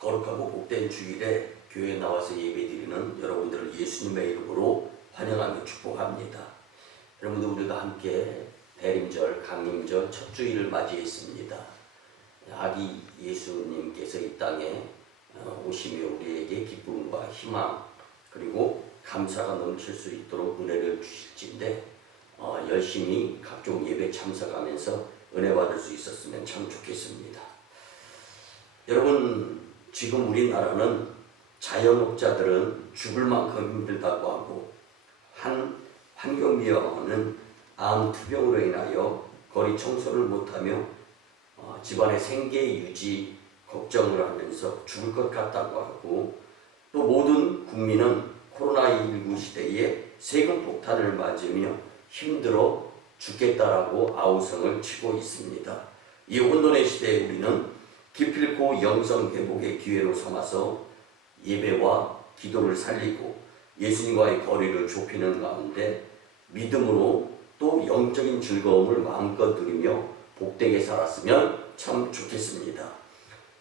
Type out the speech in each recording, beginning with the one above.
거룩하고 복된 주일에 교회에 나와서 예배드리는 여러분들을 예수님의 이름으로 환영하며 축복합니다. 여러분들, 우리가 함께 대림절, 강림절 첫 주일을 맞이했습니다. 아기 예수님께서 이 땅에 오시며 우리에게 기쁨과 희망 그리고 감사가 넘칠 수 있도록 은혜를 주실진데 열심히 각종 예배 참석하면서 은혜 받을 수 있었으면 참 좋겠습니다. 여러분, 지금 우리나라는 자영업자들은 죽을 만큼 힘들다고 하고, 한 환경미화원은 암 투병으로 인하여 거리 청소를 못하며 집안의 생계 유지 걱정을 하면서 죽을 것 같다고 하고, 또 모든 국민은 코로나19 시대에 세금 폭탄을 맞으며 힘들어 죽겠다라고 아우성을 치고 있습니다. 이 혼돈의 시대에 우리는 기필코 영성 회복의 기회로 삼아서 예배와 기도를 살리고 예수님과의 거리를 좁히는 가운데 믿음으로 또 영적인 즐거움을 마음껏 누리며 복되게 살았으면 참 좋겠습니다.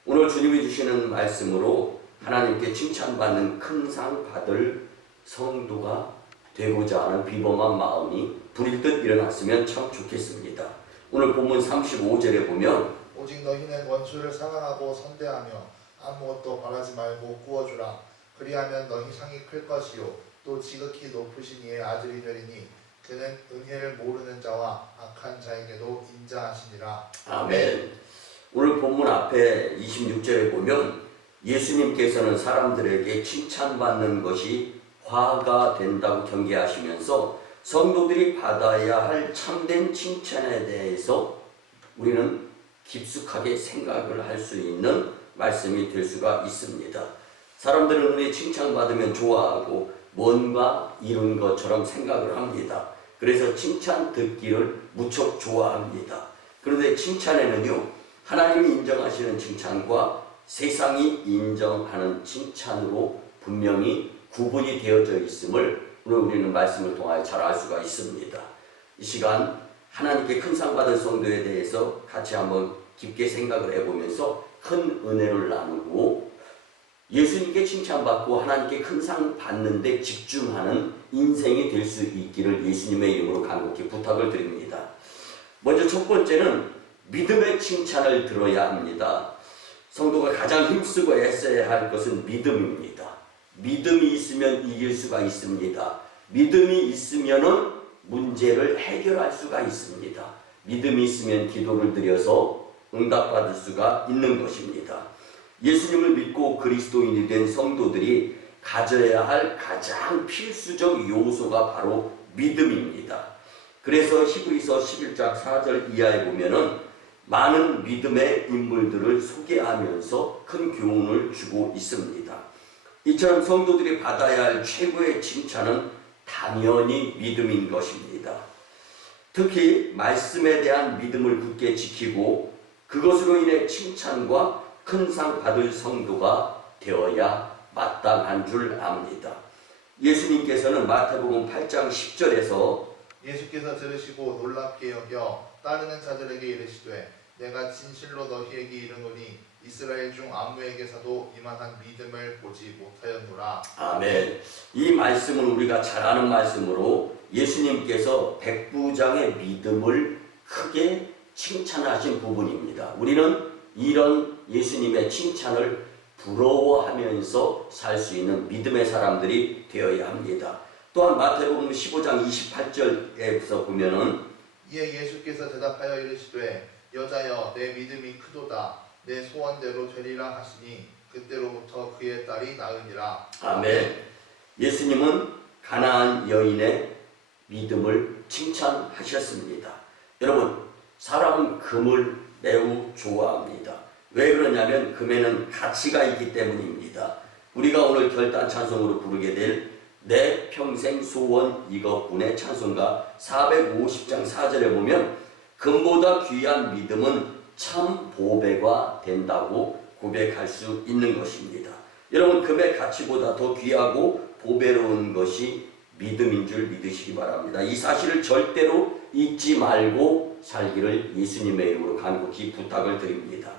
오늘 주님이 주시는 말씀으로 하나님께 칭찬받는 큰 상 받을 성도가 되고자 하는 비범한 마음이 불일듯 일어났으면 참 좋겠습니다. 오늘 본문 35절에 보면 오직 너희는 원수를 사랑하고 선대하며 아무것도 바라지 말고 구워주라. 그리하면 너희 상이 클 것이요 또 지극히 높으신 이의 아들이 되리니 그는 은혜를 모르는 자와 악한 자에게도 인자하시니라. 아멘. 오늘 본문 앞에 26절에 보면 예수님께서는 사람들에게 칭찬받는 것이 화가 된다고 경계하시면서 성도들이 받아야 할 참된 칭찬에 대해서 우리는 깊숙하게 생각을 할 수 있는 말씀이 될 수가 있습니다. 사람들은 은혜 칭찬받으면 좋아하고 뭔가 이룬 것처럼 생각을 합니다. 그래서 칭찬 듣기를 무척 좋아합니다. 그런데 칭찬에는요, 하나님이 인정하시는 칭찬과 세상이 인정하는 칭찬으로 분명히 구분이 되어져 있음을 오늘 우리는 말씀을 통하여 잘 알 수가 있습니다. 이 시간 하나님께 큰 상 받은 성도에 대해서 같이 한번 깊게 생각을 해보면서 큰 은혜를 나누고 예수님께 칭찬받고 하나님께 큰 상 받는 데 집중하는 인생이 될 수 있기를 예수님의 이름으로 간곡히 부탁을 드립니다. 먼저 첫 번째는 믿음의 칭찬을 들어야 합니다. 성도가 가장 힘쓰고 애써야 할 것은 믿음입니다. 믿음이 있으면 이길 수가 있습니다. 믿음이 있으면은 문제를 해결할 수가 있습니다. 믿음이 있으면 기도를 드려서 응답받을 수가 있는 것입니다. 예수님을 믿고 그리스도인이 된 성도들이 가져야 할 가장 필수적 요소가 바로 믿음입니다. 그래서 히브리서 11장 4절 이하에 보면은 많은 믿음의 인물들을 소개하면서 큰 교훈을 주고 있습니다. 이처럼 성도들이 받아야 할 최고의 칭찬은 당연히 믿음인 것입니다. 특히 말씀에 대한 믿음을 굳게 지키고 그것으로 인해 칭찬과 큰 상 받을 성도가 되어야 마땅한 줄 압니다. 예수님께서는 마태복음 8장 10절에서 예수께서 들으시고 놀랍게 여겨 따르는 자들에게 이르시되 내가 진실로 너희에게 이르노니 이스라엘 중 아무에게서도 이만한 믿음을 보지 못하였노라. 아멘. 이 말씀은 우리가 잘 아는 말씀으로 예수님께서 백부장의 믿음을 크게 칭찬하신 부분입니다. 우리는 이런 예수님의 칭찬을 부러워하면서 살 수 있는 믿음의 사람들이 되어야 합니다. 또한 마태복음 15장 28절에서 보면은 이에 예수께서 대답하여 이르시되 여자여 내 믿음이 크도다 내 소원대로 되리라 하시니 그때로부터 그의 딸이 나으니라. 아멘. 예수님은 가나안 여인의 믿음을 칭찬하셨습니다. 여러분, 사람은 금을 매우 좋아합니다. 왜 그러냐면 금에는 가치가 있기 때문입니다. 우리가 오늘 결단 찬송으로 부르게 될 내 평생 소원 이것뿐의 찬송가 450장 4절에 보면 금보다 귀한 믿음은 참 보배가 된다고 고백할 수 있는 것입니다. 여러분, 금의 가치보다 더 귀하고 보배로운 것이 믿음인 줄 믿으시기 바랍니다. 이 사실을 절대로 잊지 말고 살기를 예수님의 이름으로 간곡히 부탁을 드립니다.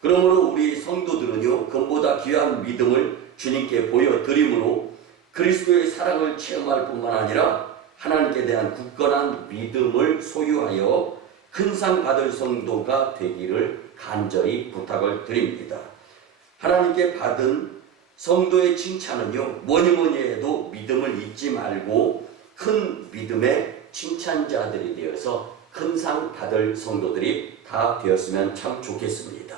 그러므로 우리 성도들은요, 금보다 귀한 믿음을 주님께 보여드림으로 그리스도의 사랑을 체험할 뿐만 아니라 하나님께 대한 굳건한 믿음을 소유하여 큰 상 받을 성도가 되기를 간절히 부탁을 드립니다. 하나님께 받은 성도의 칭찬은요, 뭐니 해도 믿음을 잊지 말고 큰 믿음의 칭찬자들이 되어서 큰 상 받을 성도들이 다 되었으면 참 좋겠습니다.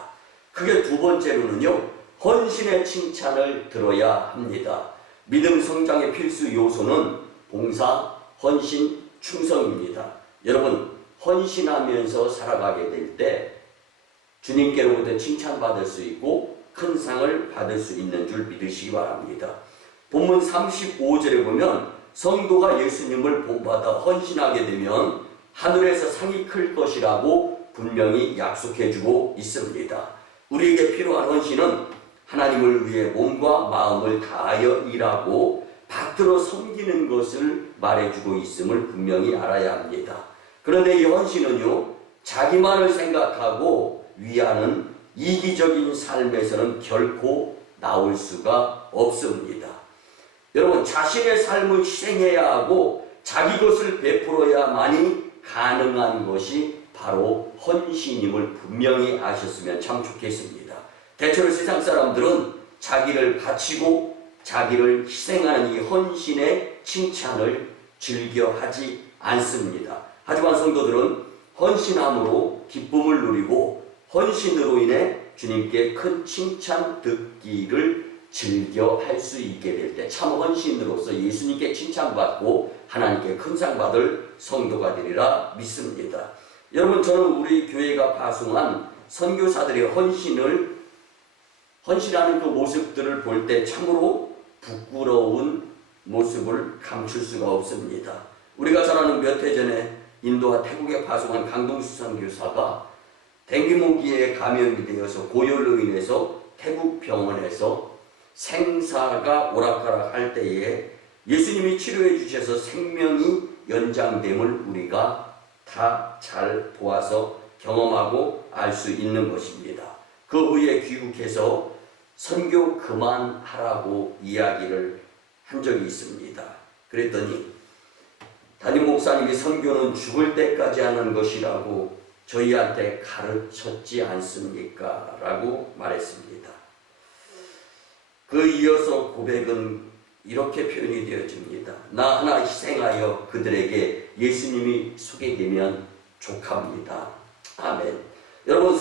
그게 두 번째로는요, 헌신의 칭찬을 들어야 합니다. 믿음 성장의 필수 요소는 봉사, 헌신, 충성입니다. 여러분, 헌신하면서 살아가게 될 때 주님께로부터 칭찬받을 수 있고 큰 상을 받을 수 있는 줄 믿으시기 바랍니다. 본문 35절에 보면 성도가 예수님을 본받아 헌신하게 되면 하늘에서 상이 클 것이라고 분명히 약속해주고 있습니다. 우리에게 필요한 헌신은 하나님을 위해 몸과 마음을 다하여 일하고 받들어 섬기는 것을 말해주고 있음을 분명히 알아야 합니다. 그런데 이 헌신은요, 자기만을 생각하고 위하는 이기적인 삶에서는 결코 나올 수가 없습니다. 여러분, 자신의 삶을 희생해야 하고 자기 것을 베풀어야만이 가능한 것이 바로 헌신임을 분명히 아셨으면 참 좋겠습니다. 대체로 세상 사람들은 자기를 바치고 자기를 희생하는 이 헌신의 칭찬을 즐겨하지 않습니다. 하지만 성도들은 헌신함으로 기쁨을 누리고 헌신으로 인해 주님께 큰 칭찬 듣기를 즐겨 할 수 있게 될 때 참 헌신으로서 예수님께 칭찬받고 하나님께 큰 상 받을 성도가 되리라 믿습니다. 여러분, 저는 우리 교회가 파송한 선교사들의 헌신하는 그 모습들을 볼 때 참으로 부끄러운 모습을 감출 수가 없습니다. 우리가 잘 아는 몇 해 전에 인도와 태국에 파송한 강동수 선교사가 댕기모기에 감염이 되어서 고열로 인해서 태국 병원에서 생사가 오락가락할 때에 예수님이 치료해 주셔서 생명이 연장됨을 우리가 다 잘 보아서 경험하고 알 수 있는 것입니다. 그 후에 귀국해서 선교 그만하라고 이야기를 한 적이 있습니다. 그랬더니 담임 목사님이 선교는 죽을 때까지 하는 것이라고 저희한테 가르쳤지 않습니까? 라고 말했습니다. 그 이어서 고백은 이렇게 표현이 되어집니다. 나 하나 희생하여 그들에게 예수님이 소개되면 족합니다. 아멘. 여러분,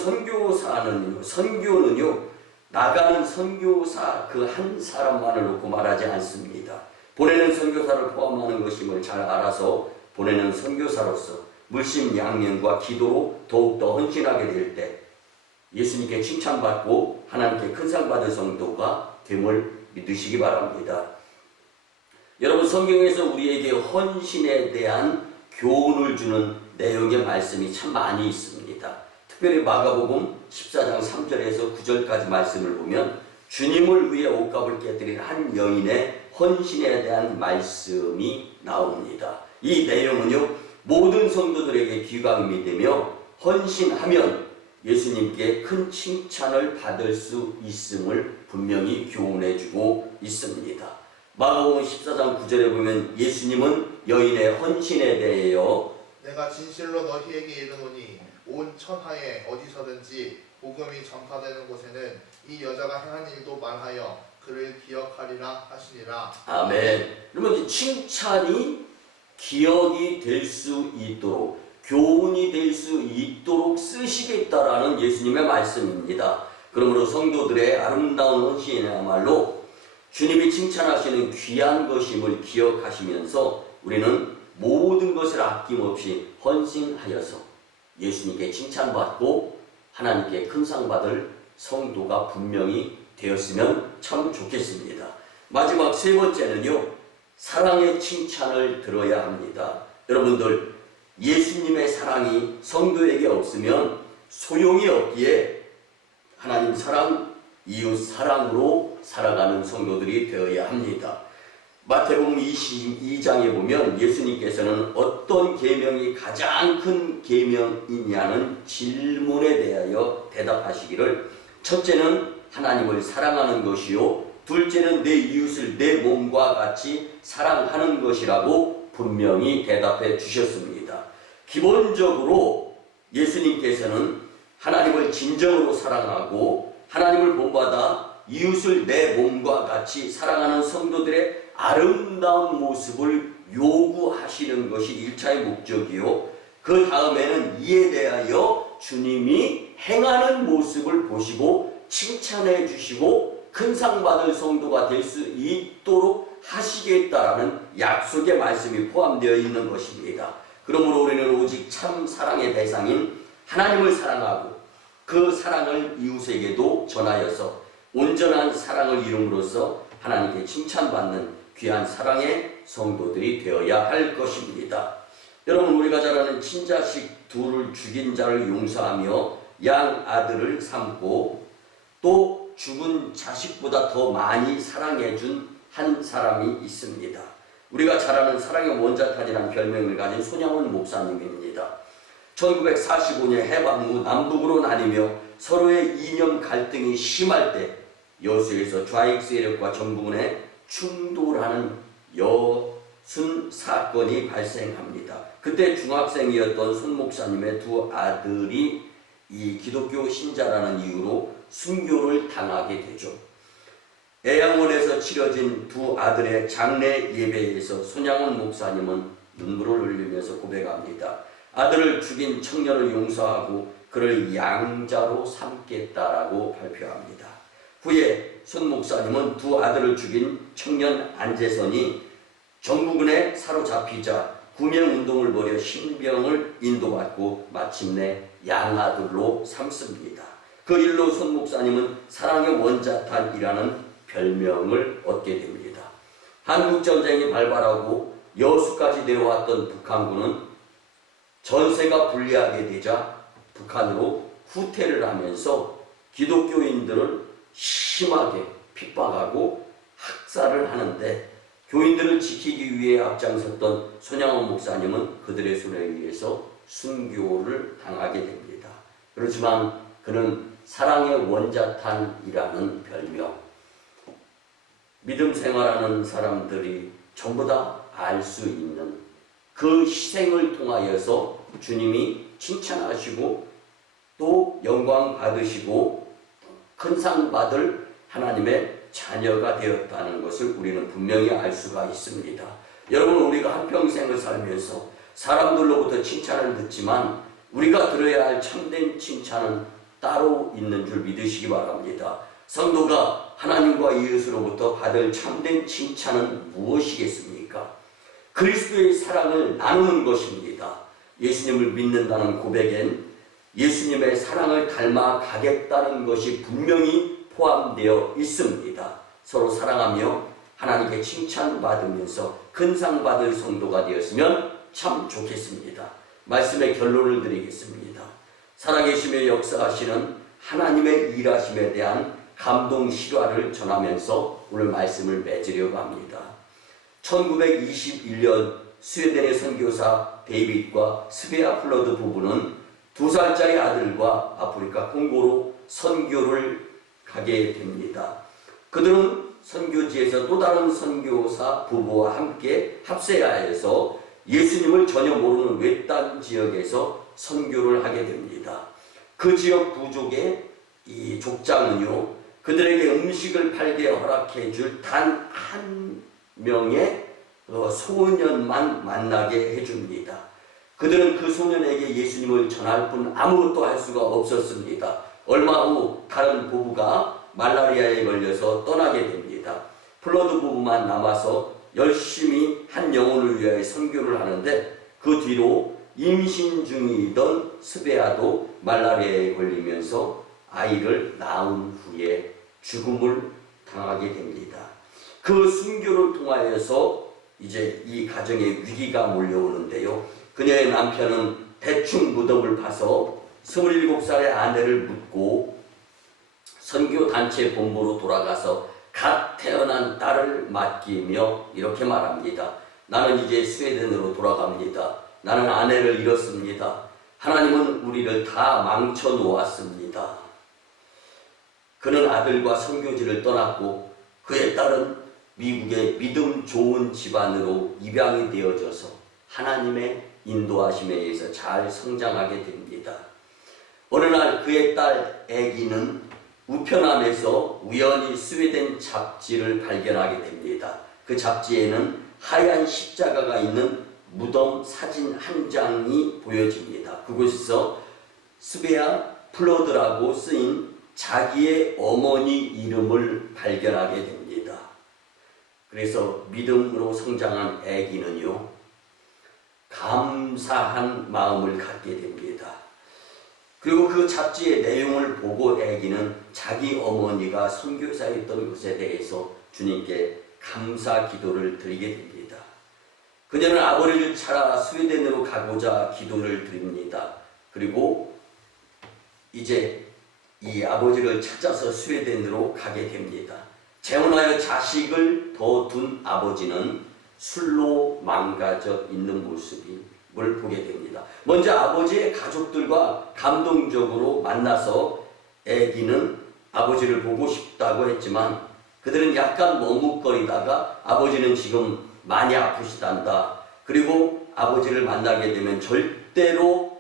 선교는요, 나가는 선교사 그 한 사람만을 놓고 말하지 않습니다. 보내는 선교사를 포함하는 것임을 잘 알아서 보내는 선교사로서 물심양면과 기도로 더욱더 헌신하게 될 때 예수님께 칭찬받고 하나님께 큰 상 받을 성도가 됨을 믿으시기 바랍니다. 여러분, 성경에서 우리에게 헌신에 대한 교훈을 주는 내용의 말씀이 참 많이 있습니다. 특별히 마가복음 14장 3절에서 9절까지 말씀을 보면 주님을 위해 옷값을 깨뜨린 한 여인의 헌신에 대한 말씀이 나옵니다. 이 내용은요, 모든 성도들에게 귀감이 되며 헌신하면 예수님께 큰 칭찬을 받을 수 있음을 분명히 교훈해주고 있습니다. 마가복음 14장 9절에 보면 예수님은 여인의 헌신에 대하여 내가 진실로 너희에게 이르노니 온 천하에 어디서든지 복음이 전파되는 곳에는 이 여자가 행한 일도 말하여 그를 기억하리라 하시니라. 아멘. 그러면 칭찬이 기억이 될 수 있도록, 교훈이 될 수 있도록 쓰시겠다라는 예수님의 말씀입니다. 그러므로 성도들의 아름다운 헌신이야말로 주님이 칭찬하시는 귀한 것임을 기억하시면서 우리는 모든 것을 아낌없이 헌신하여서 예수님께 칭찬받고 하나님께 큰 상 받을 성도가 분명히 되었으면 참 좋겠습니다. 마지막 세 번째는요, 사랑의 칭찬을 들어야 합니다. 여러분들, 예수님의 사랑이 성도에게 없으면 소용이 없기에 하나님 사랑, 이웃 사랑으로 살아가는 성도들이 되어야 합니다. 마태복음 22장에 보면 예수님께서는 어떤 계명이 가장 큰 계명이냐는 질문에 대하여 대답하시기를 첫째는 하나님을 사랑하는 것이요, 둘째는 내 이웃을 내 몸과 같이 사랑하는 것이라고 분명히 대답해 주셨습니다. 기본적으로 예수님께서는 하나님을 진정으로 사랑하고 하나님을 본받아 이웃을 내 몸과 같이 사랑하는 성도들의 아름다운 모습을 요구하시는 것이 1차의 목적이요, 그 다음에는 이에 대하여 주님이 행하는 모습을 보시고 칭찬해 주시고 큰 상 받을 성도가 될 수 있도록 하시겠다라는 약속의 말씀이 포함되어 있는 것입니다. 그러므로 우리는 오직 참 사랑의 대상인 하나님을 사랑하고 그 사랑을 이웃에게도 전하여서 온전한 사랑을 이룸으로써 하나님께 칭찬받는 귀한 사랑의 성도들이 되어야 할 것입니다. 여러분, 우리가 잘 아는 친자식 둘을 죽인 자를 용서하며 양 아들을 삼고 또 죽은 자식보다 더 많이 사랑해준 한 사람이 있습니다. 우리가 잘 아는 사랑의 원자탄이라는 별명을 가진 손양원 목사님입니다. 1945년 해방 후 남북으로 나뉘며 서로의 이념 갈등이 심할 때 여수에서 좌익 세력과 정부군의 충돌하는 여순 사건이 발생합니다. 그때 중학생이었던 손 목사님의 두 아들이 이 기독교 신자라는 이유로 순교를 당하게 되죠. 애양원에서 치러진 두 아들의 장례 예배에서 손양원 목사님은 눈물을 흘리면서 고백합니다. 아들을 죽인 청년을 용서하고 그를 양자로 삼겠다라고 발표합니다. 후에 손 목사님은 두 아들을 죽인 청년 안재선이 정부군에 사로잡히자 구명운동을 벌여 신병을 인도받고 마침내 양아들로 삼습니다. 그 일로 손 목사님은 사랑의 원자탄이라는 별명을 얻게 됩니다. 한국전쟁이 발발하고 여수까지 내려왔던 북한군은 전세가 불리하게 되자 북한으로 후퇴를 하면서 기독교인들을 심하게 핍박하고 학살을 하는데 교인들을 지키기 위해 앞장섰던 손양원 목사님은 그들의 손에 의해서 순교를 당하게 됩니다. 그렇지만 그는 사랑의 원자탄이라는 별명, 믿음 생활하는 사람들이 전부 다 알 수 있는 그 희생을 통하여서 주님이 칭찬하시고 또 영광 받으시고 큰 상 받을 하나님의 자녀가 되었다는 것을 우리는 분명히 알 수가 있습니다. 여러분, 우리가 한평생을 살면서 사람들로부터 칭찬을 듣지만 우리가 들어야 할 참된 칭찬은 따로 있는 줄 믿으시기 바랍니다. 성도가 하나님과 이웃으로부터 받을 참된 칭찬은 무엇이겠습니까? 그리스도의 사랑을 나누는 것입니다. 예수님을 믿는다는 고백엔 예수님의 사랑을 닮아가겠다는 것이 분명히 포함되어 있습니다. 서로 사랑하며 하나님께 칭찬받으면서 큰 상 받을 성도가 되었으면 참 좋겠습니다. 말씀의 결론을 드리겠습니다. 살아계시며 역사하시는 하나님의 일하심에 대한 감동 실화를 전하면서 오늘 말씀을 맺으려고 합니다. 1921년 스웨덴의 선교사 데이빗과 스베아 플러드 부부는 2살짜리 아들과 아프리카 콩고로 선교를 가게 됩니다. 그들은 선교지에서 또 다른 선교사 부부와 함께 합세하여서 예수님을 전혀 모르는 외딴 지역에서 선교를 하게 됩니다. 그 지역 부족의 이 족장은요, 그들에게 음식을 팔게 허락해 줄 단 한 명의 소년만 만나게 해줍니다. 그들은 그 소년에게 예수님을 전할 뿐 아무것도 할 수가 없었습니다. 얼마 후 다른 부부가 말라리아에 걸려서 떠나게 됩니다. 플러드 부부만 남아서 열심히 한 영혼을 위하여 선교를 하는데 그 뒤로 임신 중이던 스베아도 말라리아에 걸리면서 아이를 낳은 후에 죽음을 당하게 됩니다. 그 순교를 통하여서 이제 이 가정에 위기가 몰려오는데요. 그녀의 남편은 대충 무덤을 파서 27살의 아내를 묻고 선교단체 본부로 돌아가서 갓 태어난 딸을 맡기며 이렇게 말합니다. 나는 이제 스웨덴으로 돌아갑니다. 나는 아내를 잃었습니다. 하나님은 우리를 다 망쳐 놓았습니다. 그는 아들과 선교지를 떠났고 그의 딸은 미국의 믿음 좋은 집안으로 입양이 되어져서 하나님의 인도하심에 의해서 잘 성장하게 됩니다. 어느 날 그의 딸 애기는 우편함에서 우연히 스웨덴 잡지를 발견하게 됩니다. 그 잡지에는 하얀 십자가가 있는 무덤 사진 한 장이 보여집니다. 그곳에서 스베아 플러드라고 쓰인 자기의 어머니 이름을 발견하게 됩니다. 그래서 믿음으로 성장한 아기는요, 감사한 마음을 갖게 됩니다. 그리고 그 잡지의 내용을 보고 아기는 자기 어머니가 선교사였던 것에 대해서 주님께 감사 기도를 드리게 됩니다. 그녀는 아버지를 찾아 스웨덴으로 가고자 기도를 드립니다. 그리고 이제 이 아버지를 찾아서 스웨덴으로 가게 됩니다. 재혼하여 자식을 더 둔 아버지는 술로 망가져 있는 모습을 보게 됩니다. 먼저 아버지의 가족들과 감동적으로 만나서 아기는 아버지를 보고 싶다고 했지만 그들은 약간 머뭇거리다가 아버지는 지금 많이 아프시단다. 그리고 아버지를 만나게 되면 절대로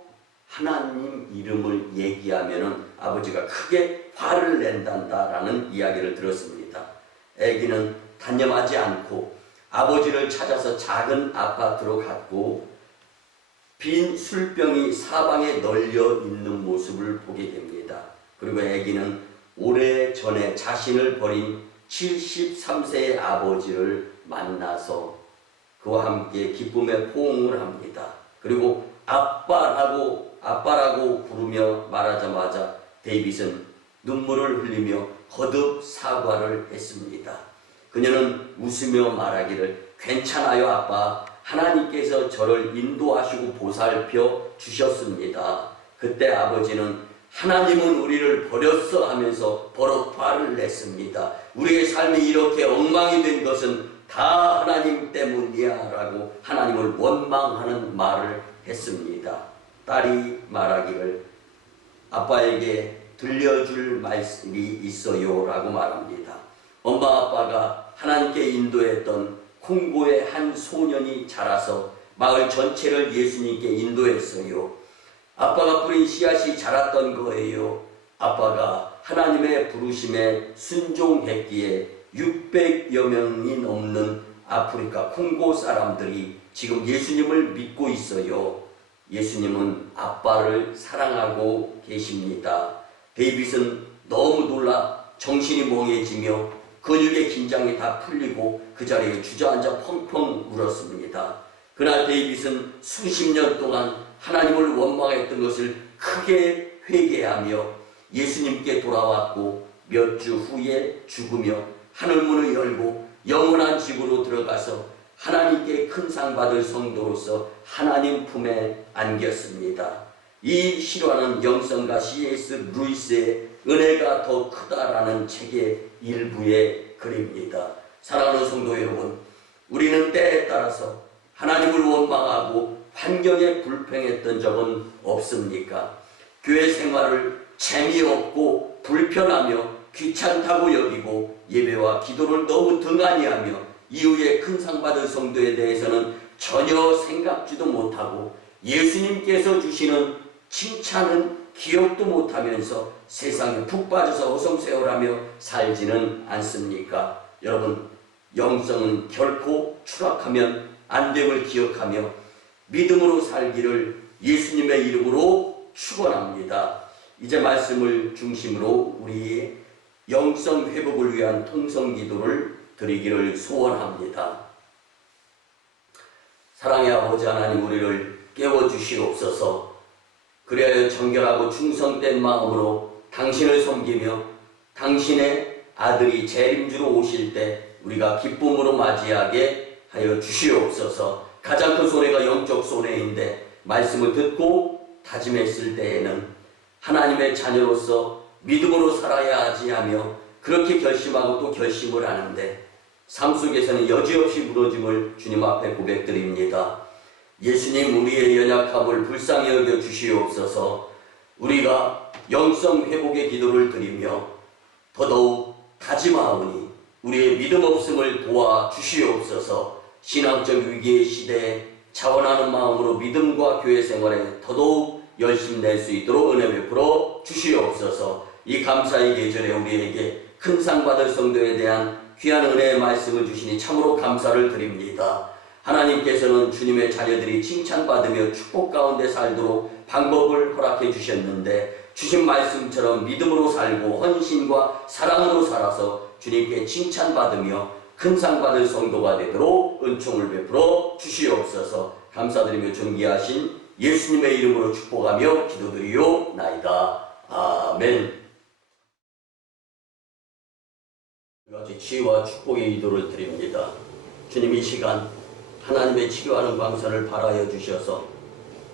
하나님 이름을 얘기하면 아버지가 크게 화를 낸단다라는 이야기를 들었습니다. 아기는 단념하지 않고 아버지를 찾아서 작은 아파트로 갔고 빈 술병이 사방에 널려 있는 모습을 보게 됩니다. 그리고 아기는 오래전에 자신을 버린 73세의 아버지를 만나서 그와 함께 기쁨의 포옹을 합니다. 그리고 아빠라고 부르며 말하자마자 데이빗은 눈물을 흘리며 거듭 사과를 했습니다. 그녀는 웃으며 말하기를 괜찮아요 아빠. 하나님께서 저를 인도하시고 보살펴 주셨습니다. 그때 아버지는 하나님은 우리를 버렸어 하면서 버럭 화를 냈습니다. 우리의 삶이 이렇게 엉망이 된 것은 다 하나님 때문이야 라고 하나님을 원망하는 말을 했습니다. 딸이 말하기를 아빠에게 들려줄 말씀이 있어요 라고 말합니다. 엄마 아빠가 하나님께 인도했던 콩고의 한 소년이 자라서 마을 전체를 예수님께 인도했어요. 아빠가 뿌린 씨앗이 자랐던 거예요. 아빠가 하나님의 부르심에 순종했기에 600여 명이 넘는 아프리카 콩고 사람들이 지금 예수님을 믿고 있어요. 예수님은 아빠를 사랑하고 계십니다. 데이빗은 너무 놀라 정신이 멍해지며 근육의 긴장이 다 풀리고 그 자리에 주저앉아 펑펑 울었습니다. 그날 데이빗은 수십 년 동안 하나님을 원망했던 것을 크게 회개하며 예수님께 돌아왔고 몇 주 후에 죽으며 하늘문을 열고 영원한 집으로 들어가서 하나님께 큰 상 받을 성도로서 하나님 품에 안겼습니다. 이 실화는 영성가 C.S. 루이스의 은혜가 더 크다라는 책의 일부의 글입니다. 사랑하는 성도 여러분, 우리는 때에 따라서 하나님을 원망하고 환경에 불평했던 적은 없습니까? 교회 생활을 재미없고 불편하며 귀찮다고 여기고 예배와 기도를 너무 등한히하며 이후에 큰 상 받을 성도에 대해서는 전혀 생각지도 못하고 예수님께서 주시는 칭찬은 기억도 못하면서 세상에 푹 빠져서 어성세월하며 살지는 않습니까? 여러분, 영성은 결코 추락하면 안 됨을 기억하며 믿음으로 살기를 예수님의 이름으로 축원합니다. 이제 말씀을 중심으로 우리 영성 회복을 위한 통성 기도를 드리기를 소원합니다. 사랑의 아버지 하나님, 우리를 깨워주시옵소서. 그리하여 정결하고 충성된 마음으로 당신을 섬기며 당신의 아들이 재림주로 오실 때 우리가 기쁨으로 맞이하게 하여 주시옵소서. 가장 큰 손해가 영적 손해인데 말씀을 듣고 다짐했을 때에는 하나님의 자녀로서 믿음으로 살아야 하지 하며 그렇게 결심하고 또 결심을 하는데 삶 속에서는 여지없이 무너짐을 주님 앞에 고백드립니다. 예수님, 우리의 연약함을 불쌍히 여겨 주시옵소서. 우리가 영성 회복의 기도를 드리며 더더욱 다짐하오니 우리의 믿음 없음을 도와주시옵소서. 신앙적 위기의 시대에 자원하는 마음으로 믿음과 교회 생활에 더더욱 열심 낼 수 있도록 은혜 베풀어 주시옵소서. 이 감사의 계절에 우리에게 큰 상 받을 성도에 대한 귀한 은혜의 말씀을 주시니 참으로 감사를 드립니다. 하나님께서는 주님의 자녀들이 칭찬받으며 축복 가운데 살도록 방법을 허락해 주셨는데 주신 말씀처럼 믿음으로 살고 헌신과 사랑으로 살아서 주님께 칭찬받으며 큰 상 받을 성도가 되도록 은총을 베풀어 주시옵소서. 감사드리며 존귀하신 예수님의 이름으로 축복하며 기도드리오나이다. 아멘. 같이 치유와 축복의 기도를 드립니다. 주님, 이 시간 하나님의 치료하는 광선을 발하여 주셔서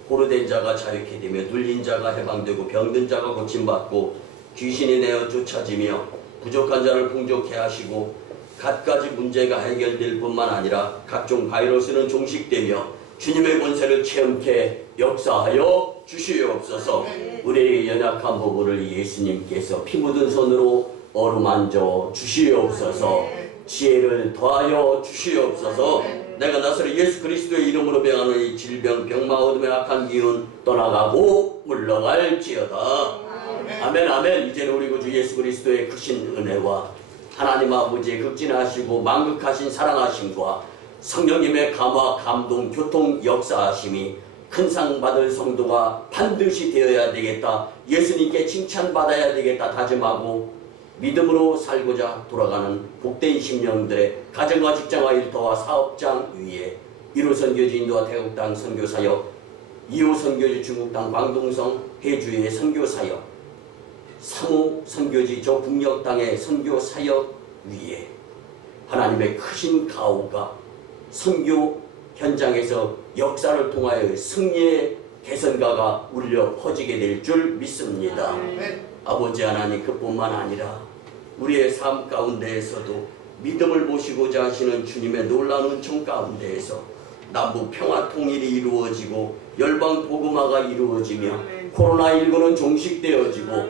고르된 자가 자유케 되며 눌린 자가 해방되고 병든 자가 고침받고 귀신이 내어 쫓아지며 부족한 자를 풍족케 하시고 갖가지 문제가 해결될 뿐만 아니라 각종 바이러스는 종식되며 주님의 권세를 체험케 역사하여 주시옵소서. 우리의 연약한 부부를 예수님께서 피 묻은 손으로 어루만져 주시옵소서. 지혜를 더하여 주시옵소서. 내가 나사렛 예수 그리스도의 이름으로 명하는 이 질병, 병마, 어둠의 악한 기운 떠나가고 물러갈지어다. 아멘, 아멘. 이제는 우리 구주 예수 그리스도의 크신 은혜와 하나님 아버지의 극진하시고 만극하신 사랑하심과 성령님의 감화, 감동, 교통, 역사하심이 큰 상 받을 성도가 반드시 되어야 되겠다, 예수님께 칭찬받아야 되겠다 다짐하고 믿음으로 살고자 돌아가는 복된 심령들의 가정과 직장과 일터와 사업장 위에 1호 선교지 인도와 태국 땅 선교사역, 2호 선교지 중국 땅 광동성 해주의 선교사역, 3호 선교지 저 북녘 땅의 선교사역 위에 하나님의 크신 가호가 선교 현장에서 역사를 통하여 승리의 개선가가 울려 퍼지게 될 줄 믿습니다. 아버지 하나님, 그뿐만 아니라 우리의 삶 가운데에서도 믿음을 모시고자 하시는 주님의 놀라운 은총 가운데에서 남북 평화 통일이 이루어지고 열방 복음화가 이루어지며 코로나19는 종식되어지고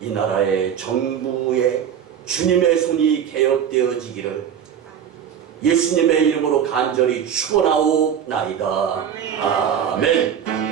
이 나라의 정부에 주님의 손이 개혁되어지기를 예수님의 이름으로 간절히 축원하오나이다. 아멘.